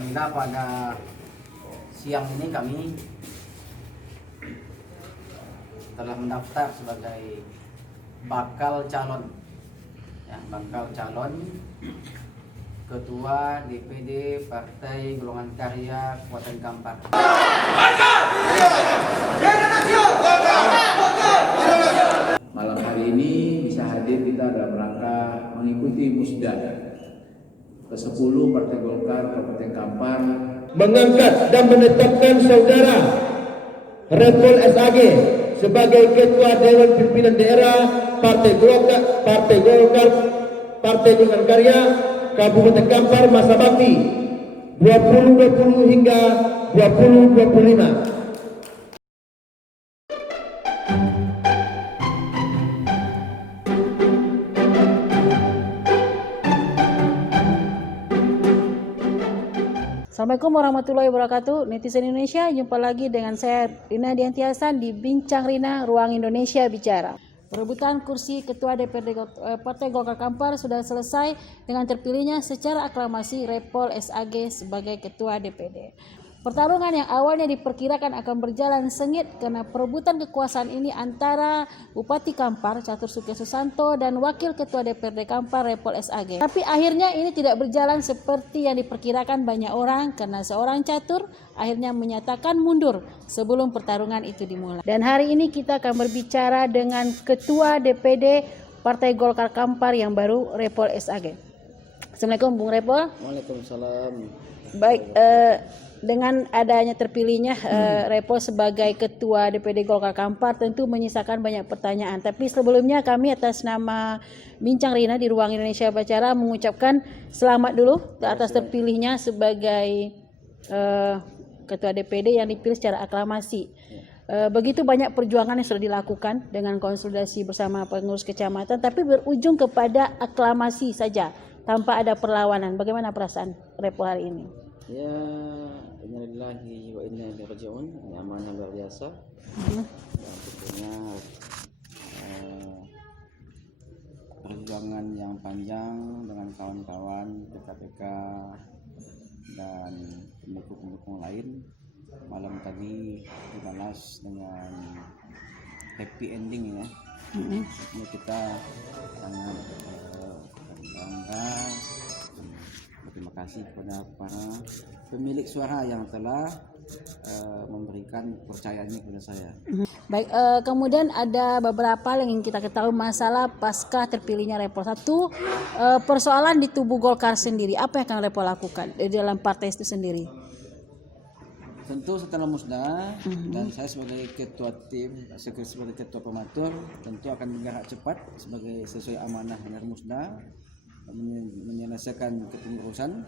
sehingga pada siang ini kami telah mendaftar sebagai bakal calon Ketua DPD Partai Golongan Karya Kabupaten Kampar. Malam hari ini bisa hadir kita dalam rangka mengikuti musda ke-10 Partai Golkar Kabupaten Kampar mengangkat dan menetapkan saudara Repol SAG sebagai Ketua Dewan Pimpinan Daerah Partai Golkar Partai Golongan Karya Kabupaten Kampar masa bakti 2020 hingga 2025. Assalamualaikum warahmatullahi wabarakatuh. Netizen Indonesia, jumpa lagi dengan saya Rina Diantiasan di Bincang Rina, Ruang Indonesia Bicara. Perebutan kursi Ketua DPD Partai Golkar Kampar sudah selesai dengan terpilihnya secara aklamasi Repol SAG sebagai Ketua DPD. Pertarungan yang awalnya diperkirakan akan berjalan sengit karena perebutan kekuasaan ini antara Bupati Kampar Catur Sukses Susanto dan Wakil Ketua DPRD Kampar Repol SAG. Tapi akhirnya ini tidak berjalan seperti yang diperkirakan banyak orang karena seorang catur akhirnya menyatakan mundur sebelum pertarungan itu dimulai. Dan hari ini kita akan berbicara dengan Ketua DPD Partai Golkar Kampar yang baru Repol SAG. Assalamualaikum Bung Repol. Waalaikumsalam. Baik, dengan adanya terpilihnya Repol sebagai Ketua DPD Golkar Kampar tentu menyisakan banyak pertanyaan. Tapi sebelumnya kami atas nama Bincang Rina di Ruang Indonesia Bicara mengucapkan selamat dulu atas terpilihnya sebagai Ketua DPD yang dipilih secara aklamasi. Begitu banyak perjuangan yang sudah dilakukan dengan konsultasi bersama pengurus kecamatan, tapi berujung kepada aklamasi saja tanpa ada perlawanan. Bagaimana perasaan Repol hari ini? Ya, innalillahi wa inna ilaihi raji'un. Ini amanah luar biasa. Dan tentunya perjuangan yang panjang dengan kawan-kawan PKPK dan pendukung-pendukung lain malam tadi dibalas dengan happy ending ya. Ini kita sangat bangga. Terima kasih kepada para pemilik suara yang telah memberikan kepercayaannya kepada saya. Baik, kemudian ada beberapa yang ingin kita ketahui masalah pasca terpilihnya Repol. Satu, persoalan di tubuh Golkar sendiri, apa yang akan Repol lakukan di dalam partai itu sendiri? Tentu setelah musda dan saya sebagai ketua tim, sebagai ketua pematur tentu akan bergerak cepat sebagai sesuai amanah dari musda menyelesaikan kepengurusan.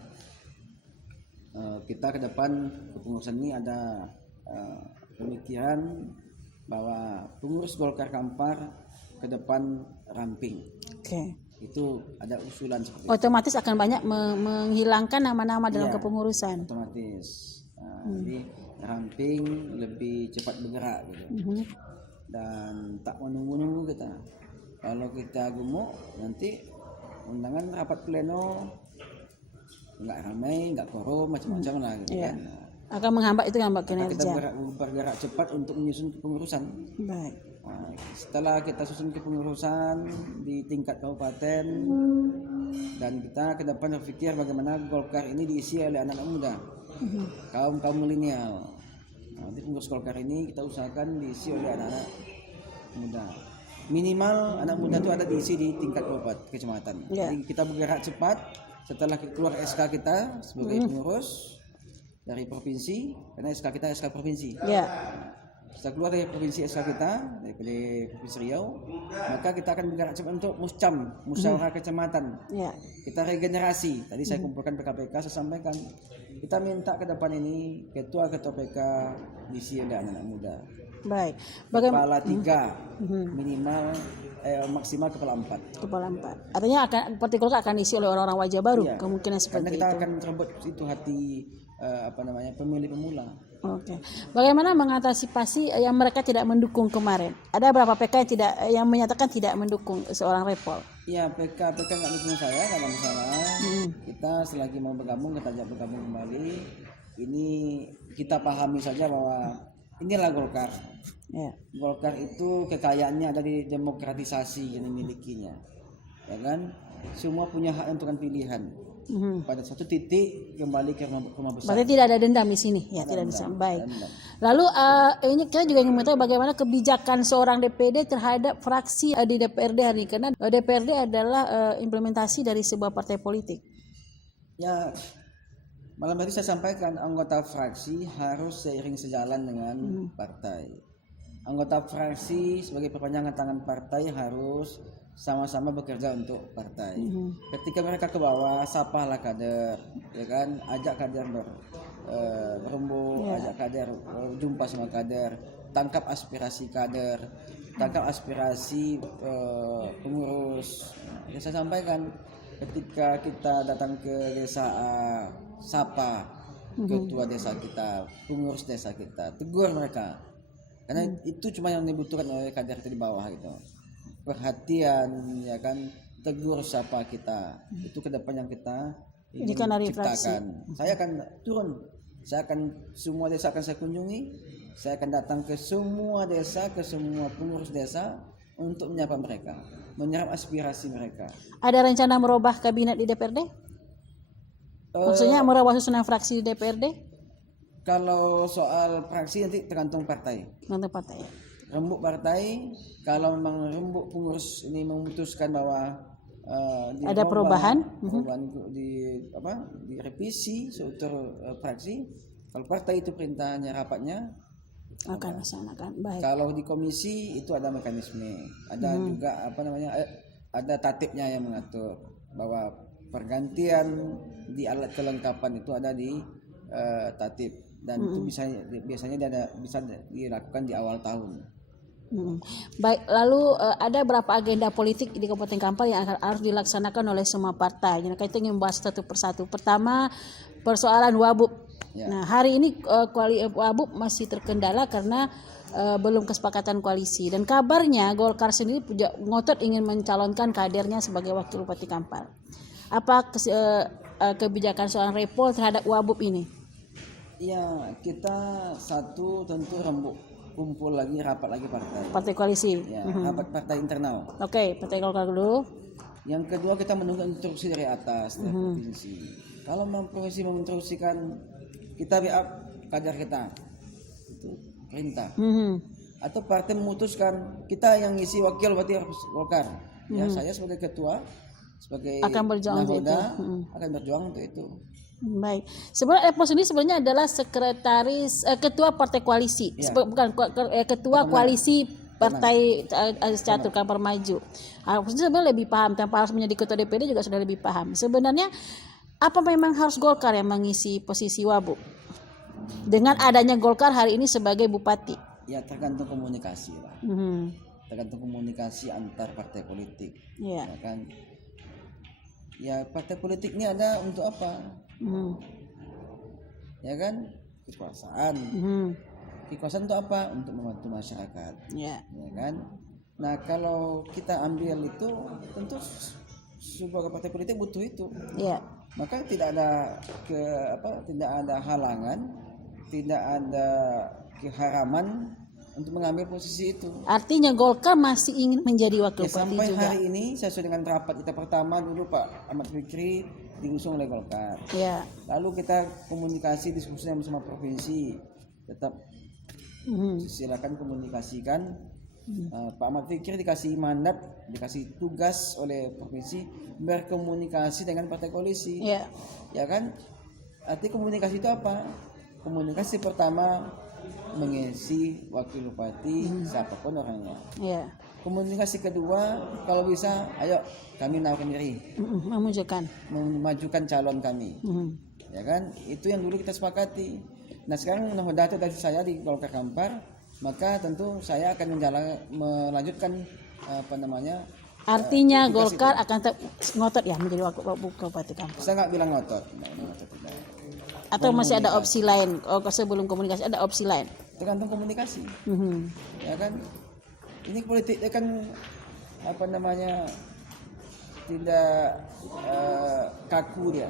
Kita ke depan kepengurusan ini ada pemikiran bahwa pengurus Golkar Kampar ke depan ramping. Oke. Itu ada usulan seperti Otomatis akan banyak menghilangkan nama-nama dalam Iya, kepengurusan. otomatis. Jadi ramping lebih cepat bergerak gitu. Dan tak menunggu-nunggu kita. Kalau kita gemuk nanti undangan rapat pleno nggak ramai, nggak korum, macam-macam lah gitu kan. Akan menghambat itu hambat Kita kinerja. bergerak cepat untuk menyusun kepengurusan. Baik. Nah, setelah kita susun kepengurusan di tingkat kabupaten dan kita ke depan berpikir bagaimana Golkar ini diisi oleh anak-anak muda, kaum milenial. Nah, di pengurus Golkar ini kita usahakan diisi oleh anak-anak muda. Minimal anak muda itu ada diisi di tingkat kabupaten kecamatan. Jadi kita bergerak cepat setelah keluar SK kita sebagai pengurus dari provinsi, karena SK kita SK provinsi. Setelah keluar dari provinsi SK kita dari Provinsi Riau, maka kita akan bergerak cepat untuk musyawarah kecamatan. Kita regenerasi. Tadi saya kumpulkan PKPK, saya sampaikan kita minta ke depan ini ketua-ketua PK diisi oleh anak-anak muda. Baik. Kepala 3 minimal maksimal kepala 4. Kepala 4. Artinya Partai Golkar akan diisi oleh orang-orang wajah baru, kemungkinan seperti karena kita itu. akan merebut itu hati pemilih pemula. Oke. Bagaimana mengantisipasi yang mereka tidak mendukung kemarin? Ada berapa PK yang menyatakan tidak mendukung seorang Repol? Iya, PK nggak dukung saya, nggak ada masalah. Kita selagi mau bergabung, kita ajak bergabung kembali. Ini kita pahami saja bahwa inilah Golkar. Ya. Golkar itu kekayaannya ada di demokratisasi yang dimilikinya, ya kan? Semua punya hak menentukan pilihan. Pada suatu titik kembali ke rumah besar. Berarti tidak ada dendam di sini, ya, tidak bisa. Baik. Lalu ini kita juga ingin mengetahui bagaimana kebijakan seorang DPD terhadap fraksi di DPRD hari ini, karena DPRD adalah implementasi dari sebuah partai politik. Ya, malam hari saya sampaikan anggota fraksi harus seiring sejalan dengan partai. Anggota fraksi sebagai perpanjangan tangan partai harus sama-sama bekerja untuk partai. Ketika mereka ke bawah, sapalah kader, ya kan, ajak kader berembuk, ajak kader jumpa sama kader, tangkap aspirasi kader, tangkap aspirasi pengurus. Yang saya sampaikan, ketika kita datang ke desa A, sapa ketua desa kita, pengurus desa kita, tegur mereka, karena itu cuma yang dibutuhkan oleh kader di bawah gitu. Perhatian, ya kan, tegur sapa kita, itu ke depan yang kita ingin ciptakan. Saya akan turun, saya akan semua desa akan saya kunjungi, saya akan datang ke semua desa, ke semua pengurus desa untuk menyapa mereka, menyerap aspirasi mereka. Ada rencana merubah kabinet di DPRD? Maksudnya merubah susunan fraksi di DPRD? Kalau soal fraksi nanti tergantung partai. Tergantung partai. Rembuk partai, kalau memang rembuk pengurus ini memutuskan bahwa ada perubahan direvisi seutuh fraksi, kalau partai itu perintahnya rapatnya akan laksanakan. Baik. Kalau di komisi itu ada mekanisme, ada juga ada tatipnya yang mengatur bahwa pergantian di alat kelengkapan itu ada di tatip, dan itu biasanya bisa dilakukan di awal tahun. Baik, lalu ada berapa agenda politik di Kabupaten Kampar yang harus dilaksanakan oleh semua partai? Nah, kita ingin membahas satu persatu. Pertama, persoalan Wabub. Ya. Nah, hari ini Wabub masih terkendala karena belum kesepakatan koalisi. Dan kabarnya Golkar sendiri ngotot ingin mencalonkan kadernya sebagai wakil Bupati Kampar. Apa kebijakan seorang Repol terhadap Wabub ini? Ya, kita satu tentu rembuk, kumpul lagi, rapat lagi partai koalisi, ya, rapat partai internal. Oke, partai Golkar dulu. Yang kedua, kita menunggu instruksi dari atas, dari provinsi. Kalau provinsi menginstruksikan, kita backup kader kita, itu perintah. Atau partai memutuskan kita yang ngisi wakil berarti harus Golkar. Ya, saya sebagai ketua, sebagai akan berjuang untuk itu. Akan berjuang untuk itu. Baik. Sebenarnya Epos ini sebenarnya adalah sekretaris ketua partai koalisi, bukan ketua koalisi partai Catur Kampar Maju. Harusnya sebenarnya lebih paham, tanpa harus menjadi ketua DPD juga sudah lebih paham. Sebenarnya apa memang harus Golkar yang mengisi posisi Wabub? Dengan adanya Golkar hari ini sebagai bupati. Ya, tergantung komunikasi lah. Tergantung komunikasi antar partai politik. Ya kan. Ya, partai politik ini ada untuk apa? Ya kan, kekuasaan. Kekuasaan untuk apa? Untuk membantu masyarakat. Ya kan. Nah, kalau kita ambil itu, tentu sebuah partai politik butuh itu. Maka tidak ada tidak ada halangan, tidak ada keharaman untuk mengambil posisi itu. Artinya Golkar masih ingin menjadi wakil bupati sampai juga. Hari ini sesuai dengan rapat kita pertama dulu, Pak Ahmad Fikri diusung oleh Golkar. Lalu kita komunikasi, diskusi sama provinsi, tetap silakan komunikasikan. Pak Ahmad Fikri dikasih mandat, dikasih tugas oleh provinsi berkomunikasi dengan partai koalisi. Ya kan? Arti komunikasi itu apa? Komunikasi pertama mengisi wakil bupati siapapun orangnya. Komunikasi kedua, kalau bisa, ayo kami menawarkan diri, memajukan calon kami. Ya kan? Itu yang dulu kita sepakati. Nah, sekarang data dari saya di Golkar Kampar, maka tentu saya akan melanjutkan Artinya Golkar akan ngotot ya menjadi wakil bupati Kampar. Saya nggak bilang ngotot. Atau masih ada opsi lain? Oh, sebelum komunikasi ada opsi lain? Tergantung komunikasi, Mhm. ya kan. Ini politik kan apa namanya, tidak kaku dia.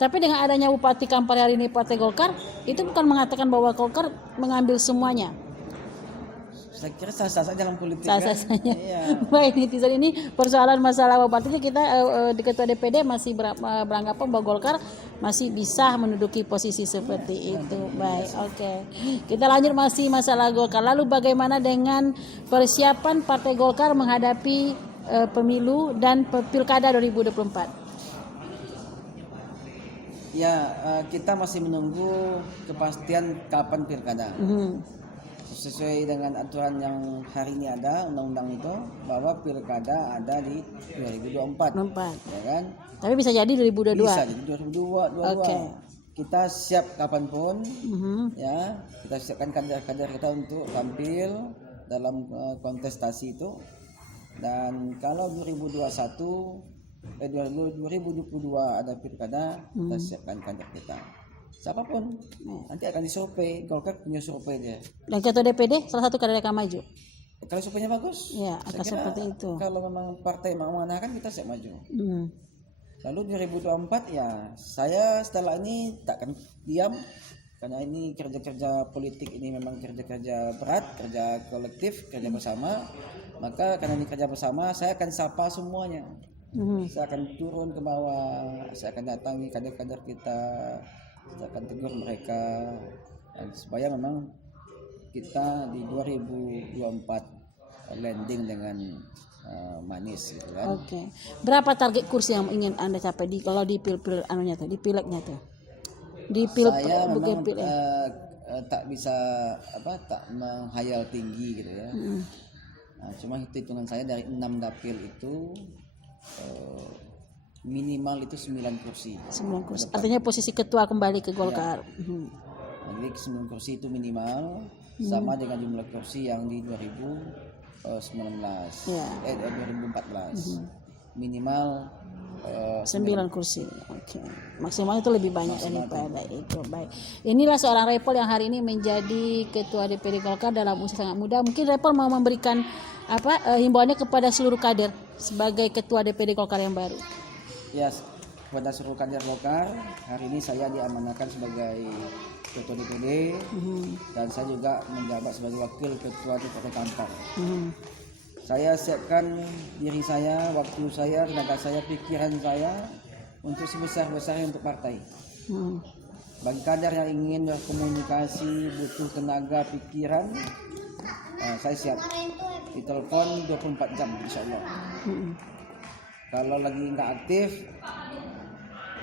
Tapi dengan adanya Bupati Kampar hari ini Partai Golkar, itu bukan mengatakan bahwa Golkar mengambil semuanya. Saya kira sah-sah saja dalam politik Sah-sah kan. saja. Iya. Baik, netizen ini persoalan masalah bupati kita di Ketua DPD masih beranggapan bahwa Golkar masih bisa menduduki posisi seperti itu. Baik, oke. Kita lanjut masih masalah Golkar. Lalu bagaimana dengan persiapan Partai Golkar menghadapi pemilu dan pilkada 2024? Ya, kita masih menunggu kepastian kapan pilkada. Sesuai dengan aturan yang hari ini ada, undang-undang itu, bahwa pilkada ada di 2024. Ya kan? Tapi bisa jadi 2022. Bisa jadi 2022. Oke. Kita siap kapanpun, ya. Kita siapkan kader-kader kita untuk tampil dalam kontestasi itu. Dan kalau 2022 ada pilkada, kita siapkan kader kita. Siapapun nanti akan disurvei. Golkar punya survei dia. Dan Ketua DPD salah satu kader yang akan maju. Kalau surveinya bagus, Ya, saya akan kira seperti itu. kalau memang partai mau mengarahkan, kita siap maju. Hmm. Lalu 2024 ya, saya setelah ini takkan diam, karena ini kerja-kerja politik ini memang kerja-kerja berat, kerja kolektif, kerja bersama. Maka karena ini kerja bersama, saya akan sapa semuanya. Saya akan turun ke bawah, saya akan datangi kader-kader kita, saya akan tegur mereka, dan supaya memang kita di 2024 landing dengan manis gitu kan. Oke. Berapa target kursi yang ingin Anda capai kalau di di pileknya tuh? Di Saya bukan memang tak bisa tak menghayal tinggi gitu ya. Nah, cuma hitungan saya dari 6 dapil itu minimal itu 9 kursi. 9 kursi. Artinya posisi ketua kembali ke Golkar. Nah, jadi 9 kursi itu minimal sama dengan jumlah kursi yang di 2014. Minimal 9 kursi. Oke. Maksimal itu lebih banyak daripada itu. Baik. Inilah seorang Repol yang hari ini menjadi ketua DPD Golkar dalam usia sangat muda. Mungkin Repol mau memberikan himbauannya kepada seluruh kader sebagai ketua DPD Golkar yang baru. Ya, kepada seluruh kader Golkar, hari ini saya diamanahkan sebagai ketua DPD dan saya juga menjabat sebagai wakil ketua DPD Kampar. Saya siapkan diri saya, waktu saya, tenaga saya, pikiran saya untuk sebesar-besarnya untuk partai. Bagi kader yang ingin berkomunikasi, butuh tenaga, pikiran, saya siap. Ditelepon 24 jam, insya Allah. Kalau lagi nggak aktif,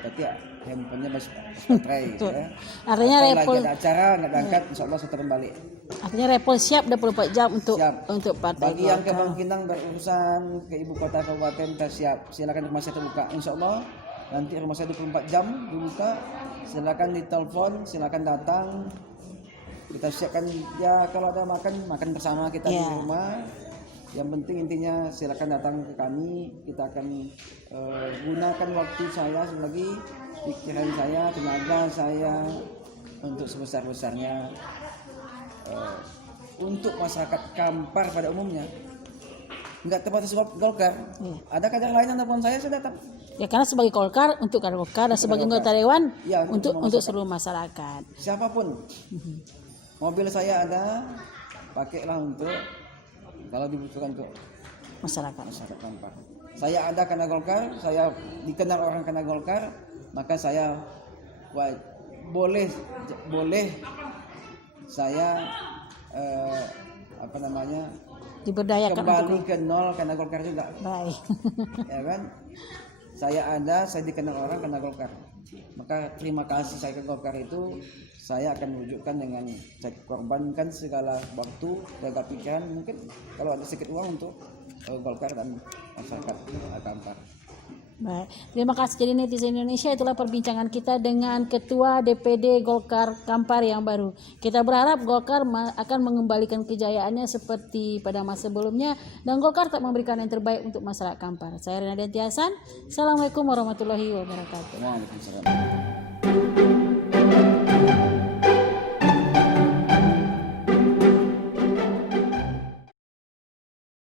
berarti handphonenya masih baterai. Ya. Artinya atau Repol lagi ada acara nggak diangkat, insya Allah saya turun balik. Artinya Repol siap 24 jam untuk partai Bagi yang ke Golkar. Bangkinang berurusan ke ibu kota kabupaten, kita siap. Silakan rumah saya terbuka, insya Allah. Nanti rumah saya 24 jam dibuka. Silakan ditelepon, silakan datang. Kita siapkan ya, kalau ada makan bersama kita di rumah. Yang penting intinya silakan datang ke kami. Kita akan gunakan waktu saya lagi, pikiran saya, tenaga saya untuk sebesar-besarnya untuk masyarakat Kampar pada umumnya. Enggak terbatas Golkar. Ada kader lain yang telepon saya datang. Ya karena sebagai Golkar untuk kader Golkar dan sebagai anggota dewan Ya, untuk seluruh masyarakat. Siapapun. Mobil saya ada, pakailah untuk kalau dibutuhkan untuk masyarakat Kampar. Saya ada karena Golkar, saya dikenal orang karena Golkar, maka saya boleh saya diberdayakan kembali ke nol karena Golkar juga. Baik. Ya kan? Saya ada, saya dikenal orang karena Golkar. Maka terima kasih saya ke Golkar itu, saya akan wujudkan dengan saya korbankan segala waktu, tenaga pikiran, mungkin kalau ada sedikit uang untuk Golkar dan masyarakat Kampar. Baik, terima kasih jadi netizen Indonesia. Itulah perbincangan kita dengan Ketua DPD Golkar Kampar yang baru. Kita berharap Golkar akan mengembalikan kejayaannya seperti pada masa sebelumnya dan Golkar tak memberikan yang terbaik untuk masyarakat Kampar. Saya Rina Diantiasan. Assalamualaikum warahmatullahi wabarakatuh. Waalaikumsalam.